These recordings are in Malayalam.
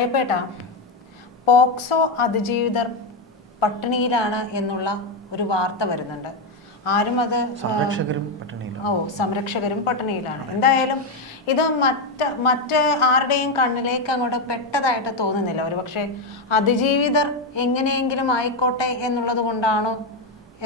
അയ്യപ്പേട്ട പോക്സോ അതിജീവിതർ പട്ടിണിയിലാണ് എന്നുള്ള ഒരു വാർത്ത വരുന്നുണ്ട്. ആരും അത് സംരക്ഷകരും ഓ സംരക്ഷകരും പട്ടിണിയിലാണ്. എന്തായാലും ഇത് മറ്റ് മറ്റ് ആരുടെയും കണ്ണിലേക്ക് അങ്ങോട്ട് പെട്ടതായിട്ട് തോന്നുന്നില്ല. ഒരുപക്ഷെ അതിജീവിതർ എങ്ങനെയെങ്കിലും ആയിക്കോട്ടെ എന്നുള്ളത് കൊണ്ടാണോ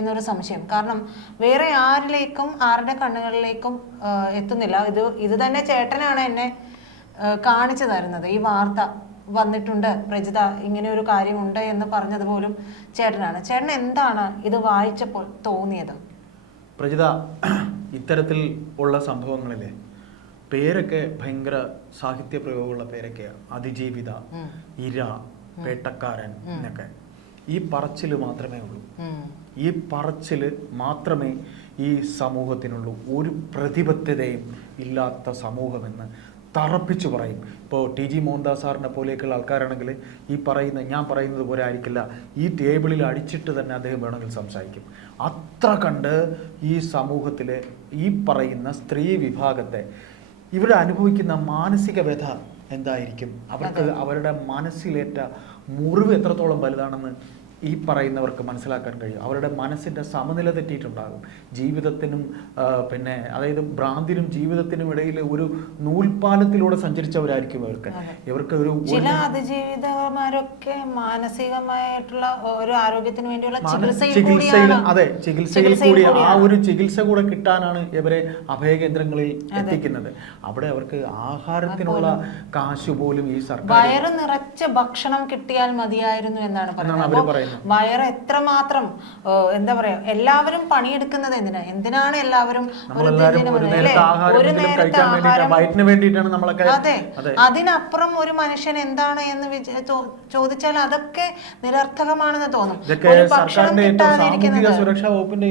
എന്നൊരു സംശയം. കാരണം വേറെ ആരിലേക്കും ആരുടെ കണ്ണുകളിലേക്കും എത്തുന്നില്ല. ഇത് ഇത് തന്നെ ചേട്ടനാണ് എന്നെ കാണിച്ചു തരുന്നത് ഈ വാർത്ത. വന്നിട്ടുണ്ട്. പ്രജിത ഇങ്ങനെ ഒരു കാര്യമുണ്ട് എന്ന് പറഞ്ഞത് പോലും ചേട്ടനാണ്. ചേട്ടൻ എന്താണ് ഇത് വായിച്ചപ്പോൾ തോന്നിയത്? പ്രജിത ഇത്തരത്തിൽ ഉള്ള സംഭവങ്ങളിലെ പേരൊക്കെ ഭയങ്കര സാഹിത്യ പ്രയോഗമുള്ള പേരൊക്കെ അതിജീവിത ഇര പേട്ടക്കാരൻ എന്നൊക്കെ. ഈ പറച്ചിൽ മാത്രമേ ഉള്ളൂ. ഈ പറച്ചിൽ മാത്രമേ ഈ സമൂഹത്തിനുള്ളൂ. ഒരു പ്രതിബദ്ധതയും ഇല്ലാത്ത സമൂഹമെന്ന് തറപ്പിച്ചു പറയും. ഇപ്പോൾ ടി ജി മോഹൻദാസ് സാറിനെ പോലെയൊക്കെയുള്ള ആൾക്കാരാണെങ്കിൽ ഈ പറയുന്ന ഞാൻ പറയുന്നത് പോലെ ആയിരിക്കില്ല. ഈ ടേബിളിൽ അടിച്ചിട്ട് തന്നെ അദ്ദേഹം വേണമെങ്കിൽ സംസാരിക്കും. അത്ര കണ്ട് ഈ സമൂഹത്തിലെ ഈ പറയുന്ന സ്ത്രീ വിഭാഗത്തെ ഇവർ അനുഭവിക്കുന്ന മാനസിക വ്യഥ എന്തായിരിക്കും? അവർക്ക് അവരുടെ മനസ്സിലേറ്റ മുറിവ് എത്രത്തോളം വലുതാണെന്ന് ഈ പറയുന്നവർക്ക് മനസ്സിലാക്കാൻ കഴിയും. അവരുടെ മനസ്സിന്റെ സമനില തെറ്റിയിട്ടുണ്ടാകും. ജീവിതത്തിനും പിന്നെ അതായത് ഭ്രാന്തിനും ജീവിതത്തിനും ഇടയിൽ ഒരു നൂൽപാലത്തിലൂടെ സഞ്ചരിച്ചവരായിരിക്കും ഇവർക്ക്. അതെ. ഇവർക്ക് ഒരു ചില അതിജീവിതമാരൊക്കെ മാനസികമായിട്ടുള്ള ഒരു ആരോഗ്യത്തിന് വേണ്ടിയുള്ള ചികിത്സയിൽ അതെ ചികിത്സയിൽ കൂടി ആ ഒരു ചികിത്സ കൂടെ കിട്ടാനാണ് ഇവരെ അഭയകേന്ദ്രങ്ങളിൽ എത്തിക്കുന്നത്. അവിടെ അവർക്ക് ആഹാരത്തിനുള്ള കാശ് പോലും ഈ സർക്കാർ വയറ് നിറച്ച ഭക്ഷണം കിട്ടിയാൽ മതിയായിരുന്നു എന്നാണ് പറയുന്നത്. വയറ് എത്രമാത്രം എന്താ പറയാ എല്ലാവരും പണിയെടുക്കുന്നത് എന്തിനാ? എന്തിനാണ് എല്ലാവരും ഒരു നേരത്തെ ആഹാരം അതെ. അതെ. അതിനപ്പുറം ഒരു മനുഷ്യൻ എന്താണ് എന്ന് ചോദിച്ചാൽ അതൊക്കെ നിരർത്ഥകമാണെന്ന് തോന്നും. ഭക്ഷണം കിട്ടാതിരിക്കുന്നത്. സുരക്ഷാ വകുപ്പിന്റെ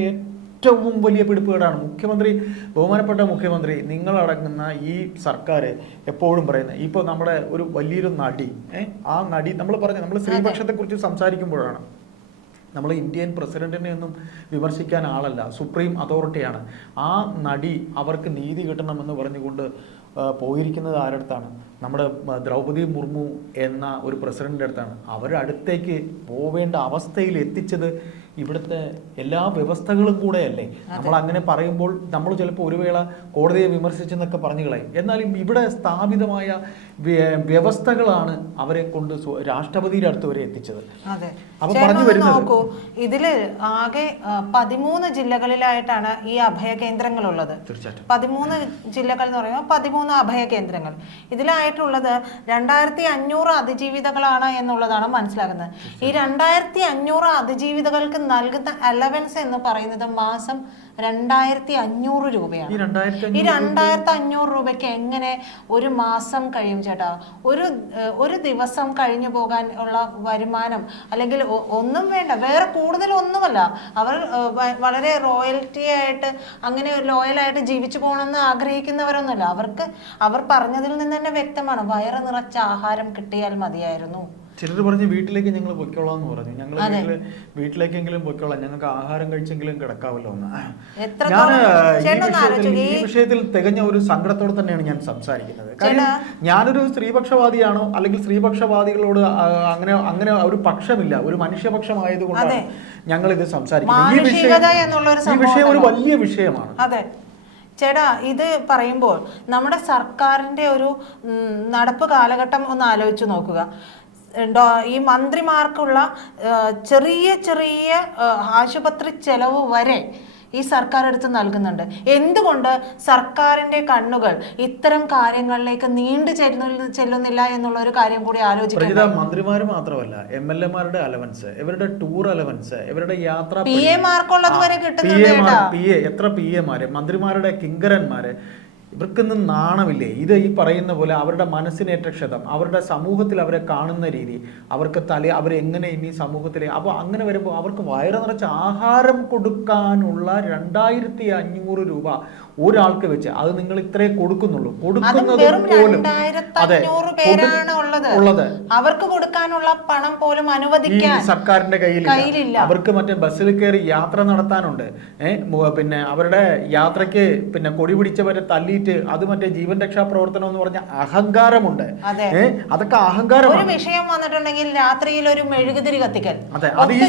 ഏറ്റവും വലിയ പിടിപ്പുകേടാണ് മുഖ്യമന്ത്രി ബഹുമാനപ്പെട്ട മുഖ്യമന്ത്രി നിങ്ങളടങ്ങുന്ന ഈ സർക്കാർ എപ്പോഴും പറയുന്നത്. ഇപ്പോൾ നമ്മുടെ ഒരു വലിയൊരു നടി ആ നടി നമ്മൾ പറഞ്ഞു നമ്മൾ സ്ത്രീപക്ഷത്തെക്കുറിച്ച് സംസാരിക്കുമ്പോഴാണ്. നമ്മൾ ഇന്ത്യൻ പ്രസിഡന്റിനെ ഒന്നും വിമർശിക്കാൻ ആളല്ല സുപ്രീം അതോറിറ്റിയാണ്. ആ നടി അവർക്ക് നീതി കിട്ടണമെന്ന് പറഞ്ഞുകൊണ്ട് പോയിരിക്കുന്നത് ആരടുത്താണ് നമ്മുടെ ദ്രൗപതി ദ്രൗപദി മുർമു എന്ന ഒരു പ്രസിഡന്റിന്റെ അടുത്താണ്. അവരുടെ അടുത്തേക്ക് പോവേണ്ട അവസ്ഥയിൽ എത്തിച്ചത് ഇവിടുത്തെ എല്ലാ വ്യവസ്ഥകളും കൂടെയല്ലേ? നമ്മൾ അങ്ങനെ പറയുമ്പോൾ നമ്മൾ ചിലപ്പോൾ ഒരു വേള കോടതിയെ വിമർശിച്ചെന്നൊക്കെ പറഞ്ഞു കളയും. എന്നാലും ഇവിടെ സ്ഥാപിതമായ വ്യവസ്ഥകളാണ് അവരെ കൊണ്ട് രാഷ്ട്രപതിയുടെ അടുത്ത് വരെ എത്തിച്ചത്. അപ്പൊ പറഞ്ഞു വരുന്നത് നോക്കൂ. ഇതിൽ ആകെ പതിമൂന്ന് ജില്ലകളിലായിട്ടാണ് ഈ അഭയ കേന്ദ്രങ്ങളുള്ളത്. തീർച്ചയായിട്ടും. പതിമൂന്ന് ജില്ലകൾ എന്ന് പറയുമ്പോൾ പതിമൂന്ന് അഭയ കേന്ദ്രങ്ങൾ. ഇതിലായിട്ടുള്ളത് രണ്ടായിരത്തി അഞ്ഞൂറ് അതിജീവിതകളാണ് എന്നുള്ളതാണ് മനസ്സിലാക്കുന്നത് ഈ രണ്ടായിരത്തി അഞ്ഞൂറ് അതിജീവിതകൾക്ക് നൽകുന്ന അലവൻസ് എന്ന് പറയുന്നത് മാസം രണ്ടായിരത്തി അഞ്ഞൂറ് ഈ രൂപയാണ് ഈ രണ്ടായിരത്തി അഞ്ഞൂറ് രൂപയ്ക്ക് എങ്ങനെ ഒരു മാസം കഴിയും ചേട്ടാ? ഒരു ഒരു ദിവസം കഴിഞ്ഞു പോകാൻ ഉള്ള വരുമാനം അല്ലെങ്കിൽ ഒന്നും വേണ്ട വേറെ കൂടുതൽ ഒന്നുമല്ല അവർ വളരെ റോയൽറ്റി ആയിട്ട് അങ്ങനെ ലോയലായിട്ട് ജീവിച്ചു പോകണമെന്ന് ആഗ്രഹിക്കുന്നവരൊന്നുമല്ല. അവർക്ക് അവർ പറഞ്ഞതിൽ നിന്ന് തന്നെ വ്യക്തമാണ് വയറ് നിറച്ച ആഹാരം കിട്ടിയാൽ മതിയായിരുന്നു. ചിലർ പറഞ്ഞ് വീട്ടിലേക്ക് ഞങ്ങൾ പൊയ്ക്കോളാം എന്ന് പറഞ്ഞു. ഞങ്ങൾ വീട്ടിലേക്കെങ്കിലും പൊയ്ക്കോളാം. ഞങ്ങൾക്ക് ആഹാരം കഴിച്ചെങ്കിലും കിടക്കാവല്ലോ എന്ന്. ഞാൻ ഈ വിഷയത്തിൽ ഈ ഈ- വിഷയത്തിൽ തികഞ്ഞ ഒരു സങ്കടത്തോടെ തന്നെയാണ് ഞാൻ സംസാരിക്കുന്നത്. കാരണം. ഞാനൊരു സ്ത്രീപക്ഷവാദിയാണോ അല്ലെങ്കിൽ സ്ത്രീപക്ഷവാദികളോട് അങ്ങനെ അങ്ങനെ ഒരു പക്ഷമില്ല ഒരു മനുഷ്യപക്ഷമായതുകൊണ്ടാണ്. ഞങ്ങൾ ഇത് സംസാരിക്കുന്നത്. ഈ വിഷയം ഈ വിഷയം ഒരു വലിയ വലിയ വിഷയമാണ്. അതെ. ചേട്ടാ ഇത് പറയുമ്പോൾ നമ്മുടെ സർക്കാരിന്റെ ഒരു നടപ്പ് കാലഘട്ടം ഒന്ന് ആലോചിച്ച് നോക്കുക. ഈ മന്ത്രിമാർക്കുള്ള ചെറിയ ചെറിയ ആശുപത്രി ചെലവ് വരെ ഈ സർക്കാർ എടുത്ത് നൽകുന്നുണ്ട്. എന്തുകൊണ്ട് സർക്കാരിന്റെ കണ്ണുകൾ ഇത്തരം കാര്യങ്ങളിലേക്ക് നീണ്ടു ചെല്ലുന്ന ചെല്ലുന്നില്ല എന്നുള്ള ഒരു കാര്യം കൂടി ആലോചിക്കുന്നത് മന്ത്രിമാർ മാത്രമല്ല എം എൽ എമാരുടെ അലവൻസ് ഇവരുടെ ടൂർ അലവൻസ് ഇവരുടെ യാത്ര പി എ മാർക്കുള്ളത് വരെ കിട്ടുന്നുണ്ട് ചേട്ടാ പി എ എത്ര പി എമാര് മന്ത്രിമാരുടെ കിങ്കരന്മാര് ഇവർക്കൊന്നും നാണമില്ലേ? ഇത് ഈ പറയുന്ന പോലെ അവരുടെ മനസ്സിനേറ്റ ക്ഷതം അവരുടെ സമൂഹത്തിൽ അവരെ കാണുന്ന രീതി അവർക്ക് തല അവരെങ്ങനെ ഇനി സമൂഹത്തിലെ അപ്പോൾ അങ്ങനെ വരുമ്പോൾ അവർക്ക് വയറ് നിറച്ച് ആഹാരം കൊടുക്കാനുള്ള രണ്ടായിരത്തി അഞ്ഞൂറ് രൂപ ഒരാൾക്ക് വെച്ച് അത് നിങ്ങൾ ഇത്രേ കൊടുക്കുന്നുള്ളൂ. കൊടുക്കുന്നത് പോലും അതെ ഉള്ളത്. അവർക്ക് കൊടുക്കാനുള്ള പണം പോലും അനുവദിക്കാൻ സർക്കാരിന്റെ കയ്യിലില്ല. അവർക്ക് മറ്റേ ബസ്സിൽ കയറി യാത്ര നടത്താനുണ്ട്. പിന്നെ അവരുടെ യാത്രയ്ക്ക് പിന്നെ കൊടി പിടിച്ചവരെ തല്ലിയിട്ട് അത് മറ്റേ ജീവൻ രക്ഷാ പ്രവർത്തനം എന്ന് പറഞ്ഞ അഹങ്കാരമുണ്ട്. അതൊക്കെ അതൊക്കെ ഒരു വിഷയം വന്നിട്ടുണ്ടെങ്കിൽ രാത്രിയിൽ ഒരു മെഴുകുതിരി കത്തിക്കൽ. അതെ, അത് ഈ.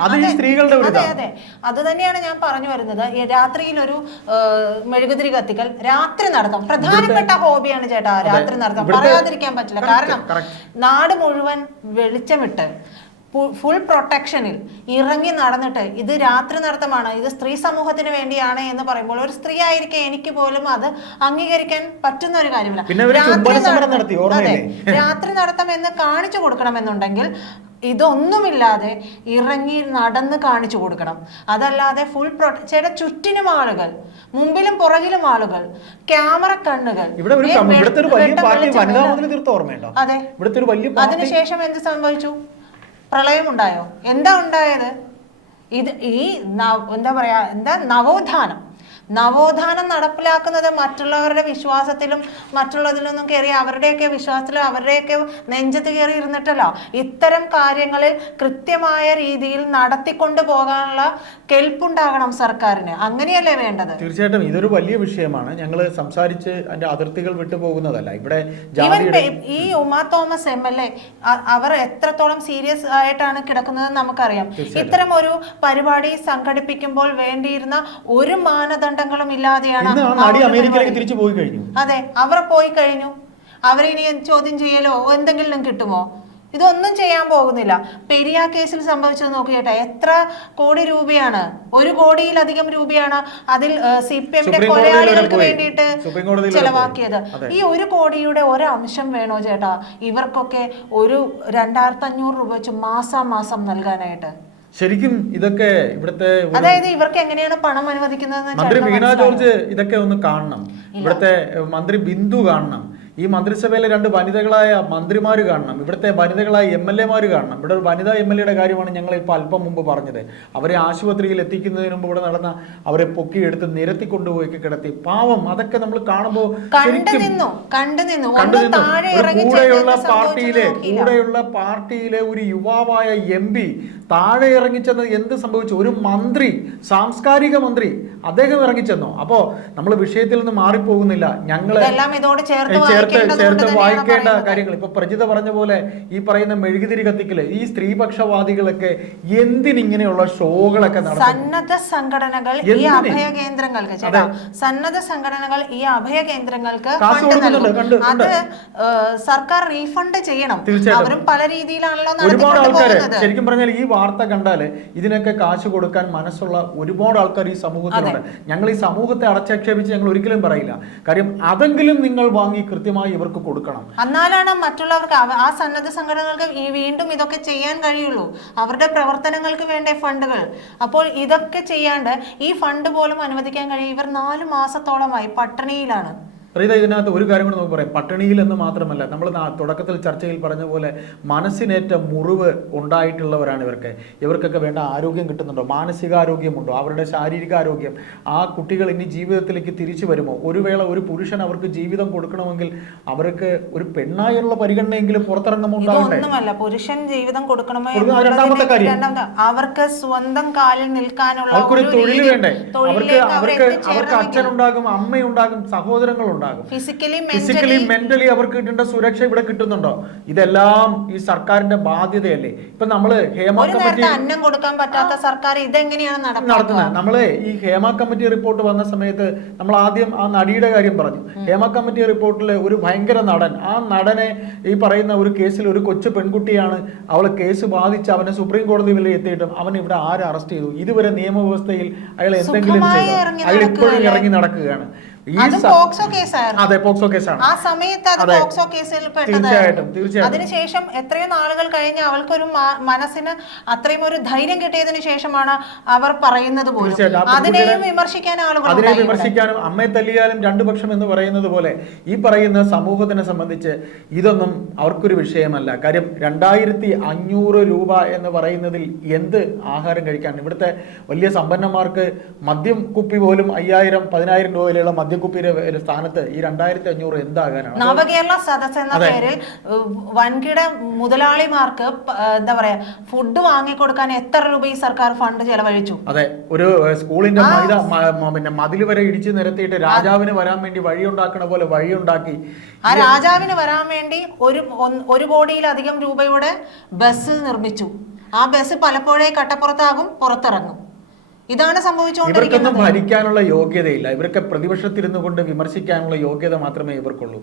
അത് ഈ സ്ത്രീകളുടെ അതെ അതെ. അത് തന്നെയാണ് ഞാൻ പറഞ്ഞു വരുന്നത്. രാത്രിയിൽ ഒരു മെഴുകുതിരി കത്തിക്കൽ രാത്രി നടത്തം. പ്രധാനപ്പെട്ട ഹോബിയാണ് ചേട്ടാ രാത്രി നടത്തം. പറയാതിരിക്കാൻ പറ്റില്ല. കാരണം നാട് മുഴുവൻ വെളിച്ചമിട്ട് ഫുൾ പ്രൊട്ടക്ഷനിൽ ഇറങ്ങി നടന്നിട്ട് ഇത് രാത്രി നടത്തമാണ് ഇത് സ്ത്രീ സമൂഹത്തിന് വേണ്ടിയാണ് എന്ന് പറയുമ്പോൾ ഒരു സ്ത്രീ ആയിരിക്കെ എനിക്ക് പോലും അത് അംഗീകരിക്കാൻ പറ്റുന്ന ഒരു കാര്യമില്ല. രാത്രി നടത്തം-? രാത്രി നടത്തം എന്ന് കാണിച്ചു കൊടുക്കണമെന്നുണ്ടെങ്കിൽ ഇതൊന്നുമില്ലാതെ ഇറങ്ങി നടന്ന് കാണിച്ചു കൊടുക്കണം. അതല്ലാതെ ഫുൾ പ്രൊട്ട ചില ചുറ്റിനും ആളുകൾ മുമ്പിലും പുറകിലും ആളുകൾ ക്യാമറ കണ്ണുകൾ അതെ. അതിനുശേഷം എന്ത് സംഭവിച്ചു? പ്രളയം ഉണ്ടായോ എന്താ ഉണ്ടായത്? ഇത് ഈ എന്താ പറയാ എന്താ നവോത്ഥാനം. നവോത്ഥാനം നടപ്പിലാക്കുന്നത് മറ്റുള്ളവരുടെ വിശ്വാസത്തിലും മറ്റുള്ളതിലൊന്നും കയറി അവരുടെയൊക്കെ വിശ്വാസത്തിലും അവരുടെയൊക്കെ നെഞ്ചത്ത് കയറി ഇരുന്നിട്ടല്ല ഇത്തരം കാര്യങ്ങളിൽ കൃത്യമായ രീതിയിൽ നടത്തിക്കൊണ്ടു പോകാനുള്ള കെൽപ്പുണ്ടാകണം സർക്കാരിന്. അങ്ങനെയല്ലേ വേണ്ടത്? തീർച്ചയായിട്ടും ഇതൊരു വലിയ വിഷയമാണ്. ഞങ്ങൾ സംസാരിച്ച് അതിന്റെ അതിർത്തികൾ വിട്ടുപോകുന്നതല്ല ഇവിടെ ഈ Uma Thomas M L A അവർ എത്രത്തോളം സീരിയസ് ആയിട്ടാണ് കിടക്കുന്നത് നമുക്കറിയാം. ഇത്തരം ഒരു പരിപാടി സംഘടിപ്പിക്കുമ്പോൾ വേണ്ടിയിരുന്ന ഒരു മാനദണ്ഡങ്ങളും ഇല്ലാതെയാണ് നടി അമേരിക്കയിലേക്ക് തിരിച്ചു പോയി കഴിഞ്ഞു. അതെ അവർ പോയി കഴിഞ്ഞു. അവരെ ഇനി ചോദ്യം ചെയ്യലോ? എന്തെങ്കിലും കിട്ടുമോ? ഇതൊന്നും ചെയ്യാൻ പോകുന്നില്ല. പെരിയ കേസിൽ സംഭവിച്ചത് നോക്കിയട്ടെ എത്ര കോടി രൂപയാണ്? ഒരു കോടിയിലധികം രൂപയാണ് അതിൽ സി പി എമ്മിന്റെ കൊലയാളികൾക്ക് വേണ്ടിയിട്ട് ചെലവാക്കിയത്. ഈ ഒരു കോടിയുടെ ഒരംശം വേണോ ചേട്ടാ? ഇവർക്കൊക്കെ ഒരു രണ്ടായിരത്തി അഞ്ഞൂറ് രൂപ വെച്ച് മാസാ മാസം നൽകാനായിട്ട്. ശരിക്കും ഇതൊക്കെ ഇവിടുത്തെ അതായത് ഇവർക്ക് എങ്ങനെയാണ് പണം അനുവദിക്കുന്നത് മന്ത്രി വീണ ജോർജ് ഇതൊക്കെ ഒന്ന് കാണണം. ഇവിടുത്തെ മന്ത്രി ബിന്ദു കാണണം. ഈ മന്ത്രിസഭയിലെ രണ്ട് വനിതകളായ മന്ത്രിമാർ കാണണം. ഇവിടുത്തെ വനിതകളായ എം എൽ എമാർ കാണണം. ഇവിടെ ഒരു വനിതാ എം എൽ എയുടെ കാര്യമാണ് ഞങ്ങൾ ഇപ്പോൾ അല്പം മുമ്പ് പറഞ്ഞത്. അവരെ ആശുപത്രിയിൽ എത്തിക്കുന്നതിന് മുമ്പ് ഇവിടെ നടന്ന അവരെ പൊക്കിയെടുത്ത് നിരത്തി കൊണ്ടുപോയി കിടത്തി. പാവം അതൊക്കെ നമ്മൾ കാണുമ്പോൾ കൂടെയുള്ള പാർട്ടിയിലെ കൂടെയുള്ള പാർട്ടിയിലെ ഒരു യുവാവായ എം പി താഴെ ഇറങ്ങിച്ചെന്ന് എന്ത് സംഭവിച്ചു? ഒരു മന്ത്രി സാംസ്കാരിക മന്ത്രി അദ്ദേഹം ഇറങ്ങിച്ചെന്നോ? അപ്പോ നമ്മൾ വിഷയത്തിൽ നിന്ന് മാറിപ്പോകുന്നില്ല. ഞങ്ങൾ ചേർത്ത് ചേർത്ത് വായിക്കേണ്ട കാര്യങ്ങൾ. ഇപ്പൊ പ്രജിത പറഞ്ഞ പോലെ ഈ പറയുന്ന മെഴുകുതിരി കത്തിക്കൽ ഈ സ്ത്രീപക്ഷവാദികളൊക്കെ എന്തിനിങ്ങനെയുള്ള ഷോകളൊക്കെ സന്നദ്ധ സംഘടനകൾ ഈ അഭയ കേന്ദ്രങ്ങൾക്ക് ചേട്ടാ സന്നദ്ധ സംഘടനകൾ ഈ അഭയ കേന്ദ്രങ്ങൾക്ക് അത് സർക്കാർ റീഫണ്ട് ചെയ്യണം. അവരും പല രീതിയിലാണല്ലോ ശരിക്കും പറഞ്ഞാൽ ഈ വാർത്ത കണ്ടാൽ ഇതിനൊക്കെ കാശ് കൊടുക്കാൻ മനസ്സുള്ള ഒരുപാട് ആൾക്കാർ ഈ സമൂഹത്തിലുണ്ട്. ഞങ്ങൾ ഈ സമൂഹത്തെ അടച്ചാക്ഷേപിച്ച് ഞങ്ങൾ ഒരിക്കലും പറയില്ല. കാര്യം അതെങ്കിലും നിങ്ങൾ വാങ്ങി കൃത്യമായി ഇവർക്ക് കൊടുക്കണം. എന്നാലാണ് മറ്റുള്ളവർക്ക് ആ സന്നദ്ധ സംഘടനകൾക്ക് ഈ വീണ്ടും ഇതൊക്കെ ചെയ്യാൻ കഴിയുള്ളൂ. അവരുടെ പ്രവർത്തനങ്ങൾക്ക് വേണ്ട ഫണ്ടുകൾ. അപ്പോൾ ഇതൊക്കെ ചെയ്യാണ്ട് ഈ ഫണ്ട് പോലും അനുവദിക്കാൻ കഴിയും. ഇവർ നാല് മാസത്തോളമായി പട്ടിണിയിലാണ്. റീത ഇതിനകത്ത് ഒരു കാര്യം കൂടെ നമുക്ക് പറയാം. പട്ടിണിയിൽ എന്ന് മാത്രമല്ല നമ്മൾ തുടക്കത്തിൽ ചർച്ചയിൽ പറഞ്ഞ പോലെ മനസ്സിനേറ്റ മുറിവ് ഉണ്ടായിട്ടുള്ളവരാണ് ഇവർക്ക്. ഇവർക്കൊക്കെ വേണ്ട ആരോഗ്യം കിട്ടുന്നുണ്ടോ? മാനസികാരോഗ്യമുണ്ടോ? അവരുടെ ശാരീരിക ആരോഗ്യം ആ കുട്ടികൾ ഇനി ജീവിതത്തിലേക്ക് തിരിച്ചു വരുമോ? ഒരു വേള ഒരു പുരുഷൻ അവർക്ക് ജീവിതം കൊടുക്കണമെങ്കിൽ അവർക്ക് ഒരു പെണ്ണായുള്ള പരിഗണനയെങ്കിലും പുറത്തിറങ്ങുമ്പോൾ ഉണ്ടാകണ്ടേ പുരുഷൻ ജീവിതം കൊടുക്കണമോ രണ്ടാമത്തെ കാര്യം. അവർക്ക് സ്വന്തം കാലിൽ നിൽക്കാനുള്ള അവർക്ക് തൊഴിൽ വേണ്ടേ? അവർക്ക് അവർക്ക് അവർക്ക് അച്ഛനുണ്ടാകും അമ്മയുണ്ടാകും സഹോദരങ്ങളുണ്ടാകും. ഫിസിക്കലി ഫിസിക്കലി മെന്റലി അവർക്ക് കിട്ടേണ്ട സുരക്ഷ ഇവിടെ കിട്ടുന്നുണ്ടോ? ഇതെല്ലാം ഈ സർക്കാരിന്റെ ബാധ്യതയല്ലേ? ഇപ്പൊ നമ്മൾ ഹേമ കമ്മിറ്റി അന്നം കൊടുക്കാൻ പറ്റാത്ത സർക്കാർ ഇതെങ്ങനെയാണ് നടത്തുന്നത്? നമ്മൾ ഈ ഹേമ കമ്മിറ്റി റിപ്പോർട്ട് വന്ന സമയത്ത് നമ്മൾ ആദ്യം ആ നടിയുടെ കാര്യം പറഞ്ഞു. ഹേമ കമ്മിറ്റി റിപ്പോർട്ടിൽ ഒരു ഭയങ്കര നടൻ. ആ നടനെ ഈ പറയുന്ന ഒരു കേസിൽ ഒരു കൊച്ചു പെൺകുട്ടിയാണ്. അവളെ കേസ് ബാധിച്ച് അവനെ സുപ്രീം കോടതി വരെ എത്തിയിട്ടും അവൻ ഇവിടെ ആര് അറസ്റ്റ് ചെയ്തു? ഇതുവരെ നിയമവ്യവസ്ഥയിൽ അയാൾ എന്തെങ്കിലും ചെയ്തു? അയാൾ ഇപ്പോഴും ഇറങ്ങി നടക്കുകയാണ്. അത് പോക്സോ കേസാണ്. ആ സമയത്ത് അത്. പോക്സോ കേസിൽ തീർച്ചയായിട്ടും. അതിനുശേഷം എത്രയോ നാളുകൾ കഴിഞ്ഞ് അവൾക്കൊരു മനസ്സിന് അത്രയും ഒരു ധൈര്യം കിട്ടിയതിനു ശേഷമാണ് അവർ പറയുന്നത് പോലും. അതിനെയും വിമർശിക്കാൻ ആളുകൾ അതിനെ വിമർശിക്കാനും അമ്മയെ തല്ലിയാലും രണ്ടു പക്ഷം എന്ന് പറയുന്നത് പോലെ ഈ പറയുന്ന സമൂഹത്തിനെ സംബന്ധിച്ച് ഇതൊന്നും അവർക്കൊരു വിഷയമല്ല. കാര്യം രണ്ടായിരത്തി അഞ്ഞൂറ് രൂപ എന്ന് പറയുന്നതിൽ എന്ത് ആഹാരം കഴിക്കാൻ? ഇവിടുത്തെ വലിയ സമ്പന്നന്മാർക്ക് മദ്യം കുപ്പി പോലും അയ്യായിരം പതിനായിരം രൂപയിലുള്ള മദ്യക്കുപ്പിയുടെ ഒരു സ്ഥാനത്ത് ഈ രണ്ടായിരത്തി അഞ്ഞൂറ് എന്താകാനാണ് നവകേരള സദസ് എന്ന പേര് പേരിൽ വൻകിട മുതലാളിമാർക്ക് എന്താ പറയാ ഫുഡ് വാങ്ങിക്കൊടുക്കാൻ എത്ര രൂപ ഈ സർക്കാർ ഫണ്ട് ചെലവഴിച്ചു? അതെ ഒരു സ്കൂളിന്റെ പിന്നെ മതിൽ വരെ ഇടിച്ചു നിരത്തിയിട്ട് രാജാവിന് വരാൻ വേണ്ടി വഴി ഉണ്ടാക്കണ പോലെ വഴി ഉണ്ടാക്കി ആ രാജാവിന് വരാൻ വേണ്ടി ഒരു ഒരു കോടിയിലധികം രൂപയുടെ ബസ് നിർമ്മിച്ചു. ആ ബസ് പലപ്പോഴേ കട്ടപ്പുറത്താകും പുറത്തിറങ്ങും. ഇതാണ് സംഭവിച്ചുകൊണ്ടിരിക്കുന്നത്. ഭരിക്കാനുള്ള യോഗ്യതയില്ല. ഇവർക്ക് പ്രതിപക്ഷത്തിരുന്നു കൊണ്ട് വിമർശിക്കാനുള്ള യോഗ്യത മാത്രമേ ഇവർക്കുള്ളൂ.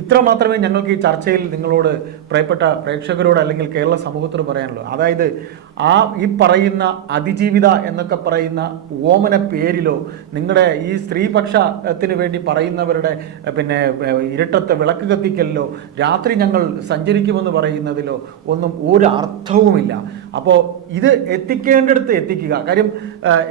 ഇത്ര മാത്രമേ ഞങ്ങൾക്ക് ഈ ചർച്ചയിൽ നിങ്ങളോട് പ്രിയപ്പെട്ട പ്രേക്ഷകരോട് അല്ലെങ്കിൽ കേരള സമൂഹത്തോട് പറയാനുള്ളൂ. അതായത് ആ ഈ പറയുന്ന അതിജീവിത എന്നൊക്കെ പറയുന്ന ഓമന പേരിലോ നിങ്ങളുടെ ഈ സ്ത്രീപക്ഷത്തിന് വേണ്ടി പറയുന്നവരുടെ പിന്നെ ഇരട്ടത്തെ വിളക്ക് കത്തിക്കലിലോ രാത്രി ഞങ്ങൾ സഞ്ചരിക്കുമെന്ന് പറയുന്നതിലോ ഒന്നും ഒരു അർത്ഥവുമില്ല. അപ്പോൾ ഇത് എത്തിക്കേണ്ടടുത്ത് എത്തിക്കുക. കാര്യം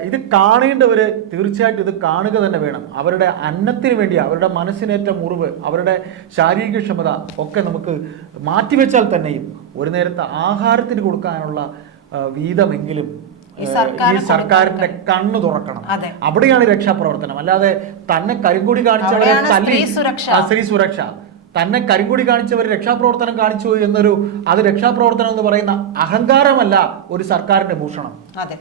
ഇത് കാണേണ്ടവർ തീർച്ചയായിട്ടും ഇത് കാണുക തന്നെ വേണം. അവരുടെ അന്നത്തിന് വേണ്ടി അവരുടെ മനസ്സിനേറ്റ മുറിവ് അവരുടെ ശാരീരിക ക്ഷമത ഒക്കെ നമുക്ക് മാറ്റിവെച്ചാൽ തന്നെയും ഒരു നേരത്തെ ആഹാരത്തിന് കൊടുക്കാനുള്ള വീതമെങ്കിലും ഈ സർക്കാരിന്റെ കണ്ണു തുറക്കണം. അവിടെയാണ് രക്ഷാപ്രവർത്തനം. അല്ലാതെ തന്നെ കരിങ്കൊടി കാണിച്ചവരെ തല്ലി. സ്ത്രീ സുരക്ഷ. തന്നെ കരിങ്കൊടി കാണിച്ചവർ രക്ഷാപ്രവർത്തനം കാണിച്ചു എന്നൊരു അത് രക്ഷാപ്രവർത്തനം എന്ന് പറയുന്ന അഹങ്കാരമല്ല ഒരു സർക്കാരിന്റെ ഭൂഷണം. അതെ.